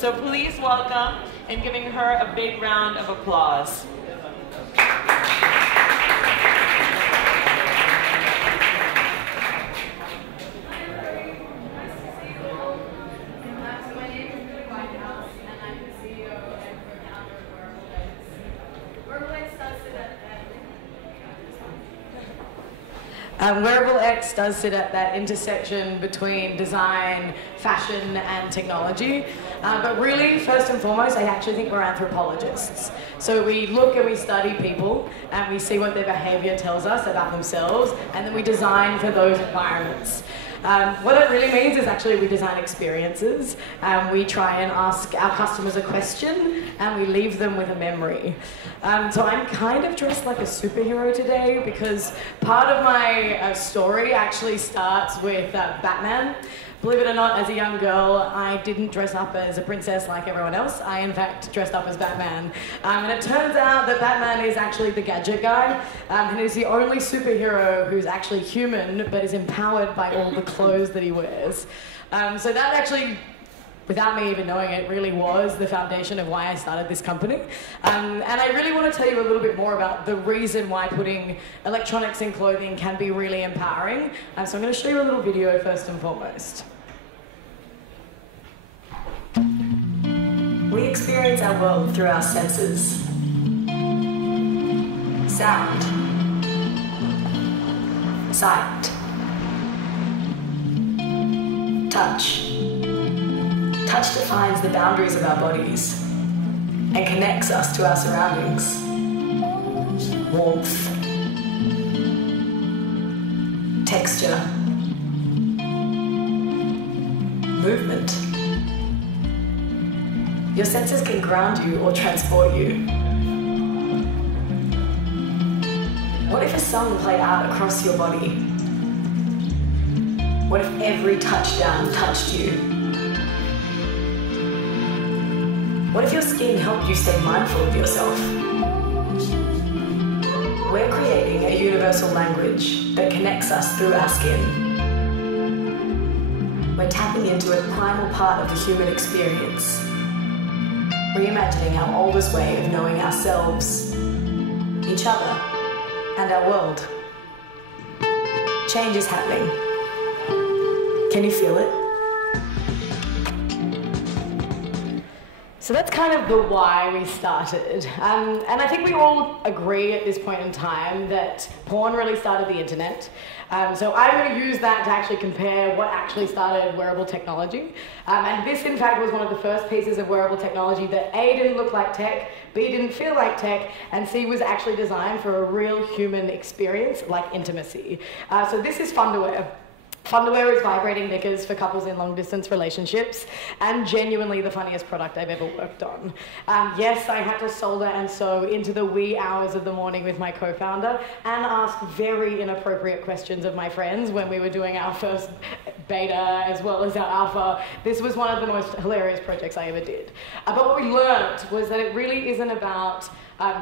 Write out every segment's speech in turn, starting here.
So please welcome and giving her a big round of applause. My name is Billy Whitehouse, and I'm the CEO and founder of wearables. Wearables does sit at Wearable does sit at that intersection between design, fashion, and technology. But really, first and foremost, I actually think we're anthropologists. So we look and we study people, and we see what their behavior tells us about themselves, and then we design for those environments. What it really means is actually we design experiences. We try and ask our customers a question, and we leave them with a memory. So I'm kind of dressed like a superhero today because part of my story actually starts with Batman. Believe it or not, as a young girl, I didn't dress up as a princess like everyone else. I, in fact, dressed up as Batman. And it turns out that Batman is actually the gadget guy, and he's the only superhero who's actually human, but is empowered by all the clothes that he wears. So that actually, without me even knowing it, really was the foundation of why I started this company. And I really want to tell you a little bit more about the reason why putting electronics in clothing can be really empowering. So I'm going to show you a little video first and foremost. We experience our world through our senses. Sound. Sight. Touch. Touch defines the boundaries of our bodies and connects us to our surroundings. Warmth. Texture. Movement. Your senses can ground you or transport you. What if a song played out across your body? What if every touchdown touched you? What if your skin helped you stay mindful of yourself? We're creating a universal language that connects us through our skin. We're tapping into a primal part of the human experience, reimagining our oldest way of knowing ourselves, each other, and our world. Change is happening. Can you feel it? So that's kind of the why we started. And I think we all agree at this point in time that porn really started the internet. So I'm going to use that to actually compare what actually started wearable technology. And this, in fact, was one of the first pieces of wearable technology that A, didn't look like tech, B, didn't feel like tech, and C, was actually designed for a real human experience like intimacy. So this is fun to wear. Fun to wear is vibrating knickers for couples in long-distance relationships, and genuinely the funniest product I've ever worked on. Yes, I had to solder and sew into the wee hours of the morning with my co-founder and ask very inappropriate questions of my friends when we were doing our first beta as well as our alpha. This was one of the most hilarious projects I ever did. But what we learned was that it really isn't about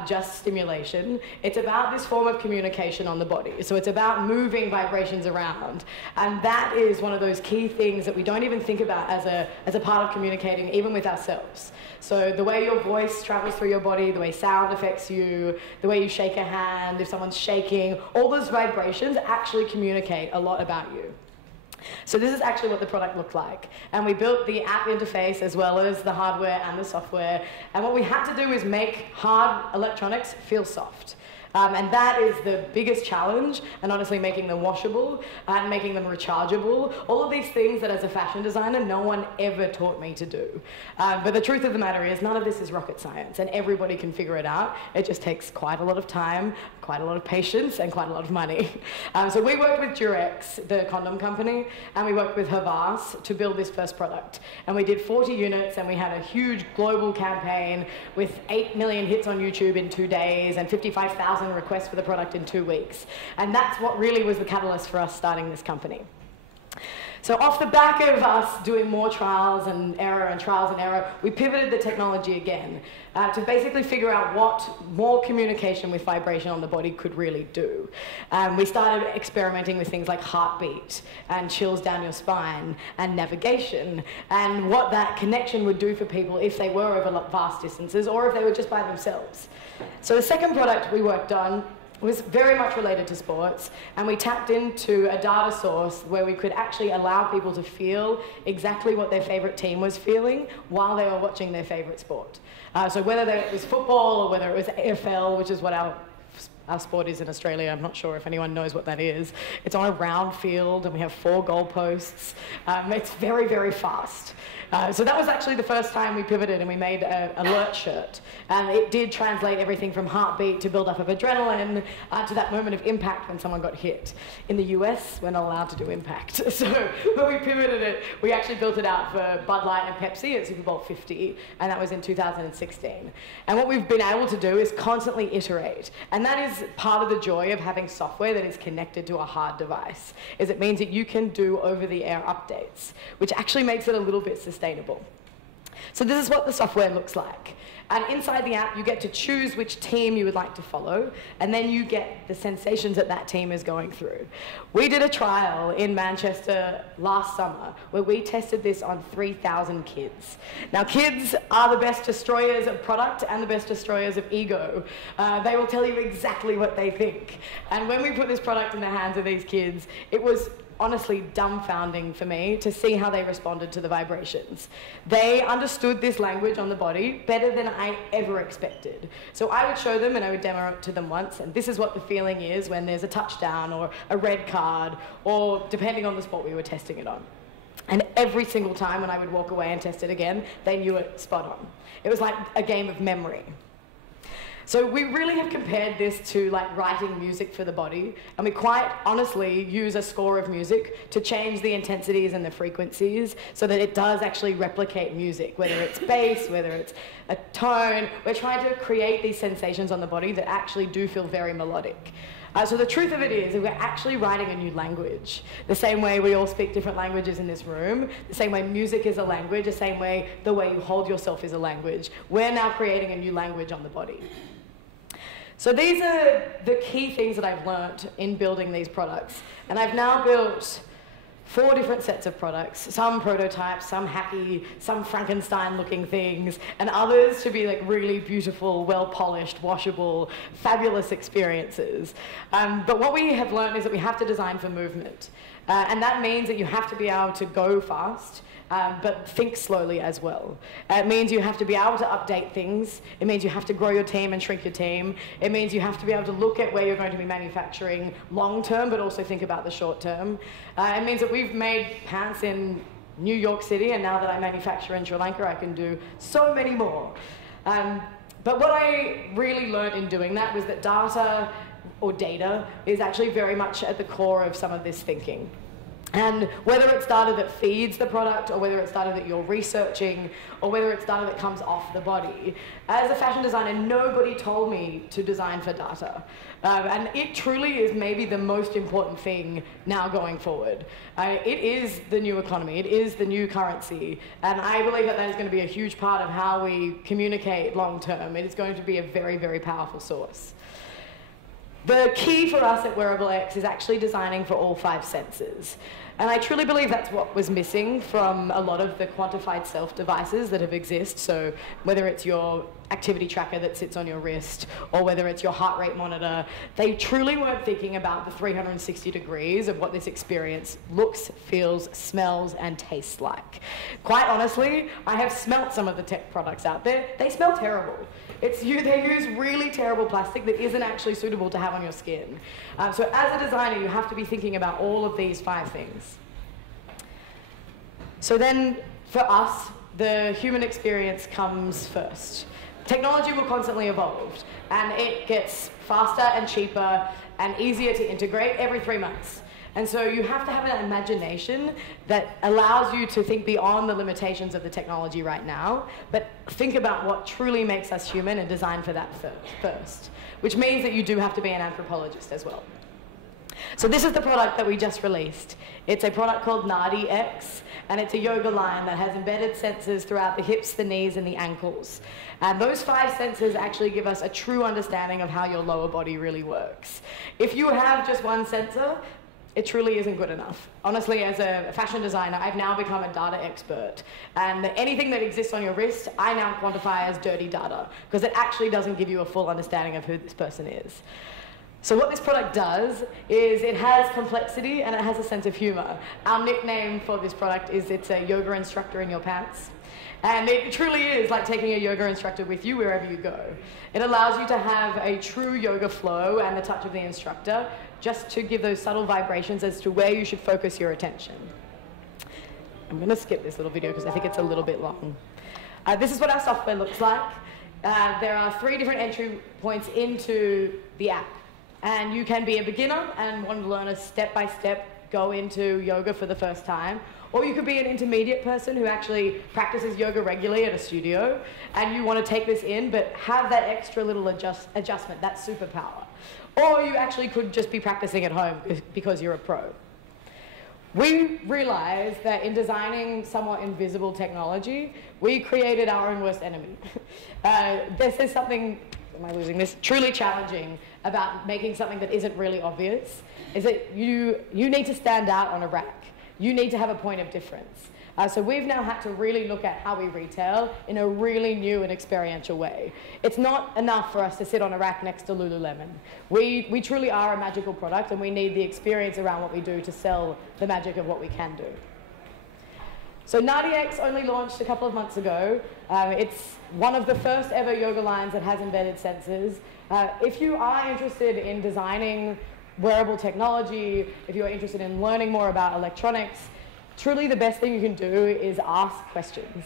just stimulation. It's about this form of communication on the body. So it's about moving vibrations around. And that is one of those key things that we don't even think about as a part of communicating, even with ourselves. So the way your voice travels through your body, the way sound affects you, the way you shake a hand, if someone's shaking, all those vibrations actually communicate a lot about you. So this is actually what the product looked like. And we built the app interface as well as the hardware and the software. And what we had to do is make hard electronics feel soft. And that is the biggest challenge, and honestly making them washable and making them rechargeable. All of these things that as a fashion designer, no one ever taught me to do. But the truth of the matter is none of this is rocket science, and everybody can figure it out. It just takes quite a lot of time, quite a lot of patience, and quite a lot of money. So we worked with Durex, the condom company, and we worked with Havas to build this first product. And we did 40 units, and we had a huge global campaign with 8 million hits on YouTube in 2 days and 55,000 requests for the product in 2 weeks. And that's what really was the catalyst for us starting this company. So off the back of us doing more trials and error, we pivoted the technology again to basically figure out what more communication with vibration on the body could really do. We started experimenting with things like heartbeat and chills down your spine and navigation and what that connection would do for people if they were over vast distances or if they were just by themselves. So the second product we worked on was very much related to sports, and we tapped into a data source where we could actually allow people to feel exactly what their favorite team was feeling while they were watching their favorite sport. So whether it was football or whether it was AFL, which is what our sport is in Australia. I'm not sure if anyone knows what that is. It's on a round field and we have 4 goalposts. It's very, very fast. So that was actually the first time we pivoted and we made an alert shirt. And it did translate everything from heartbeat to build up of adrenaline to that moment of impact when someone got hit. In the US, we're not allowed to do impact. So when we pivoted it, we actually built it out for Bud Light and Pepsi at Super Bowl 50, and that was in 2016. And what we've been able to do is constantly iterate. And that is part of the joy of having software that is connected to a hard device, is it means that you can do over-the-air updates, which actually makes it a little bit sustainable. So this is what the software looks like. And inside the app, you get to choose which team you would like to follow, and then you get the sensations that that team is going through. We did a trial in Manchester last summer where we tested this on 3,000 kids. Now, kids are the best destroyers of product and the best destroyers of ego. They will tell you exactly what they think. And when we put this product in the hands of these kids, it was honestly dumbfounding for me to see how they responded to the vibrations. They understood this language on the body better than I ever expected. So I would show them and I would demo it to them once, and this is what the feeling is when there's a touchdown or a red card, or depending on the sport we were testing it on. And every single time when I would walk away and test it again, they knew it spot on. It was like a game of memory. So we really have compared this to like writing music for the body, and we quite honestly use a score of music to change the intensities and the frequencies so that it does actually replicate music, whether it's bass, whether it's a tone. We're trying to create these sensations on the body that actually do feel very melodic. So the truth of it is that we're actually writing a new language. The same way we all speak different languages in this room, the same way music is a language, the same way the way you hold yourself is a language. We're now creating a new language on the body. So these are the key things that I've learned in building these products. And I've now built 4 different sets of products, some prototypes, some hacky, some Frankenstein-looking things, and others to be like really beautiful, well-polished, washable, fabulous experiences. But what we have learned is that we have to design for movement. And that means that you have to be able to go fast, but think slowly as well. It means you have to be able to update things. It means you have to grow your team and shrink your team. It means you have to be able to look at where you're going to be manufacturing long term, but also think about the short term. It means that we've made pants in New York City, and now that I manufacture in Sri Lanka, I can do so many more. But what I really learned in doing that was that data is actually very much at the core of some of this thinking. And whether it's data that feeds the product, or whether it's data that you're researching, or whether it's data that comes off the body, as a fashion designer, nobody told me to design for data. And it truly is maybe the most important thing now going forward. It is the new economy, it is the new currency, and I believe that that is going to be a huge part of how we communicate long term. It is going to be a very, very powerful source. The key for us at Wearable X is actually designing for all 5 senses. And I truly believe that's what was missing from a lot of the quantified self devices that have existed. So whether it's your activity tracker that sits on your wrist, or whether it's your heart rate monitor, they truly weren't thinking about the 360 degrees of what this experience looks, feels, smells, and tastes like. Quite honestly, I have smelt some of the tech products out there. They smell terrible. They use really terrible plastic that isn't actually suitable to have on your skin. So as a designer, you have to be thinking about all of these 5 things. So then, for us, the human experience comes first. Technology will constantly evolve, and it gets faster and cheaper and easier to integrate every 3 months. And so you have to have an imagination that allows you to think beyond the limitations of the technology right now, but think about what truly makes us human and design for that first, which means that you do have to be an anthropologist as well. So this is the product that we just released. It's a product called Nadi X, and it's a yoga line that has embedded sensors throughout the hips, the knees, and the ankles. And those 5 sensors actually give us a true understanding of how your lower body really works. If you have just one sensor, it truly isn't good enough. Honestly, as a fashion designer, I've now become a data expert. And anything that exists on your wrist, I now quantify as dirty data, because it actually doesn't give you a full understanding of who this person is. So what this product does is it has complexity and it has a sense of humor. Our nickname for this product is it's a yoga instructor in your pants. And it truly is like taking a yoga instructor with you wherever you go. It allows you to have a true yoga flow and the touch of the instructor, just to give those subtle vibrations as to where you should focus your attention. I'm going to skip this little video because I think it's a little bit long. This is what our software looks like. There are 3 different entry points into the app. And you can be a beginner and want to learn a step-by-step go into yoga for the first time. Or you could be an intermediate person who actually practices yoga regularly at a studio, and you want to take this in, but have that extra little adjustment, that superpower. Or you actually could just be practicing at home because you're a pro. We realized that in designing somewhat invisible technology, we created our own worst enemy. This is something, am I losing this? Truly challenging about making something that isn't really obvious, is that you need to stand out on a rack. You need to have a point of difference. So we've now had to really look at how we retail in a really new and experiential way. It's not enough for us to sit on a rack next to Lululemon. We truly are a magical product, and we need the experience around what we do to sell the magic of what we can do. So Nadi X only launched a couple of months ago. It's one of the first ever yoga lines that has embedded sensors. If you are interested in designing wearable technology, if you're interested in learning more about electronics, truly the best thing you can do is ask questions.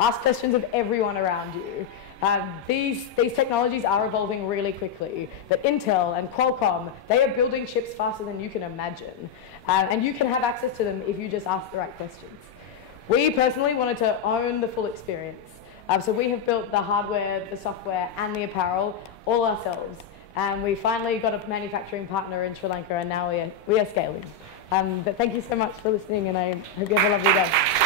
Ask questions of everyone around you. These technologies are evolving really quickly. But Intel and Qualcomm, they are building chips faster than you can imagine. And you can have access to them if you just ask the right questions. We personally wanted to own the full experience. So we have built the hardware, the software, and the apparel all ourselves. And we finally got a manufacturing partner in Sri Lanka, and now we are scaling. But thank you so much for listening, and I hope you have a lovely day.